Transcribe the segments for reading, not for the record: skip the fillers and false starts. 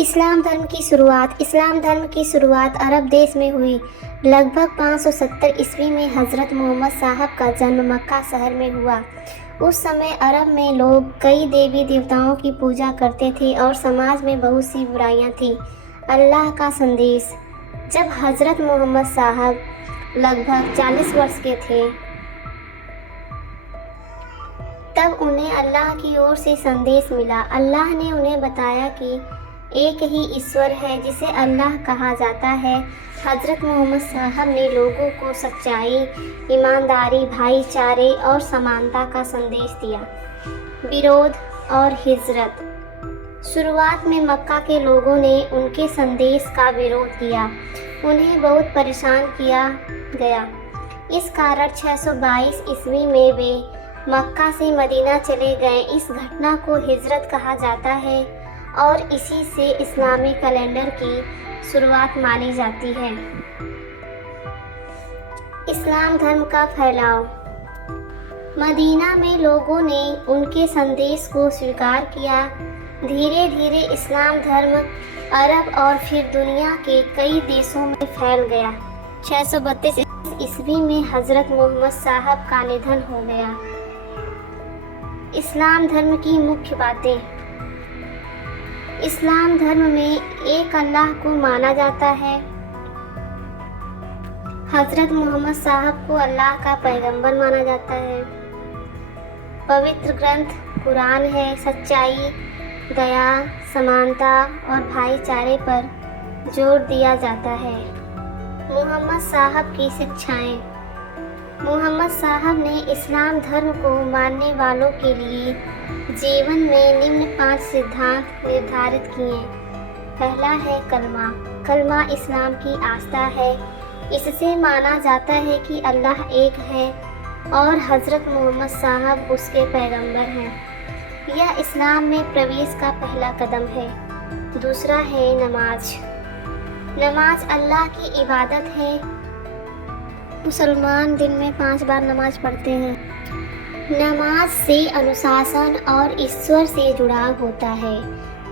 इस्लाम धर्म की शुरुआत अरब देश में हुई। लगभग 570 ईस्वी में हज़रत मोहम्मद साहब का जन्म मक्का शहर में हुआ। उस समय अरब में लोग कई देवी देवताओं की पूजा करते थे और समाज में बहुत सी बुराइयां थीं। अल्लाह का संदेश। जब हज़रत मोहम्मद साहब लगभग 40 वर्ष के थे तब उन्हें अल्लाह की ओर से संदेश मिला। अल्लाह ने उन्हें बताया कि एक ही ईश्वर है जिसे अल्लाह कहा जाता है। हज़रत मोहम्मद साहब ने लोगों को सच्चाई, ईमानदारी, भाईचारे और समानता का संदेश दिया। विरोध और हिजरत। शुरुआत में मक्का के लोगों ने उनके संदेश का विरोध किया। उन्हें बहुत परेशान किया गया। इस कारण 622 ईस्वी में वे मक्का से मदीना चले गए। इस घटना को हिजरत कहा जाता है और इसी से इस्लामी कैलेंडर की शुरुआत मानी जाती है। इस्लाम धर्म का फैलाव। मदीना में लोगों ने उनके संदेश को स्वीकार किया। धीरे धीरे इस्लाम धर्म अरब और फिर दुनिया के कई देशों में फैल गया। 632 ईस्वी में हज़रत मोहम्मद साहब का निधन हो गया। इस्लाम धर्म की मुख्य बातें। इस्लाम धर्म में एक अल्लाह को माना जाता है। हज़रत मोहम्मद साहब को अल्लाह का पैगंबर माना जाता है। पवित्र ग्रंथ कुरान है। सच्चाई, दया, समानता और भाईचारे पर जोर दिया जाता है। मोहम्मद साहब की शिक्षाएं। मोहम्मद साहब ने इस्लाम धर्म को मानने वालों के लिए जीवन में निम्न 5 सिद्धांत निर्धारित किए। पहला है कलमा। कलमा इस्लाम की आस्था है। इससे माना जाता है कि अल्लाह एक है और हज़रत मोहम्मद साहब उसके पैगंबर हैं। यह इस्लाम में प्रवेश का पहला कदम है। दूसरा है नमाज। नमाज अल्लाह की इबादत है। मुसलमान दिन में 5 बार नमाज पढ़ते हैं। नमाज से अनुशासन और ईश्वर से जुड़ाव होता है।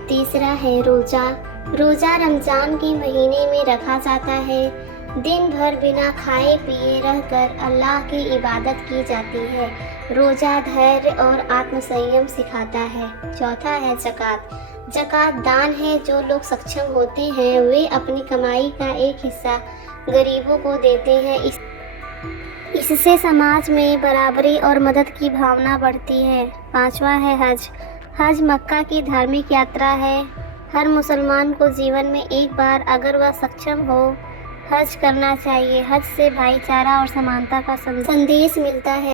तीसरा है रोज़ा। रोज़ा रमज़ान के महीने में रखा जाता है। दिन भर बिना खाए पिए रहकर अल्लाह की इबादत की जाती है। रोज़ा धैर्य और आत्मसंयम सिखाता है। चौथा है ज़कात। ज़कात दान है। जो लोग सक्षम होते हैं वे अपनी कमाई का एक हिस्सा गरीबों को देते हैं। इससे समाज में बराबरी और मदद की भावना बढ़ती है। पांचवा है हज। हज मक्का की धार्मिक यात्रा है। हर मुसलमान को जीवन में एक बार अगर वह सक्षम हो हज करना चाहिए। हज से भाईचारा और समानता का संदेश मिलता है।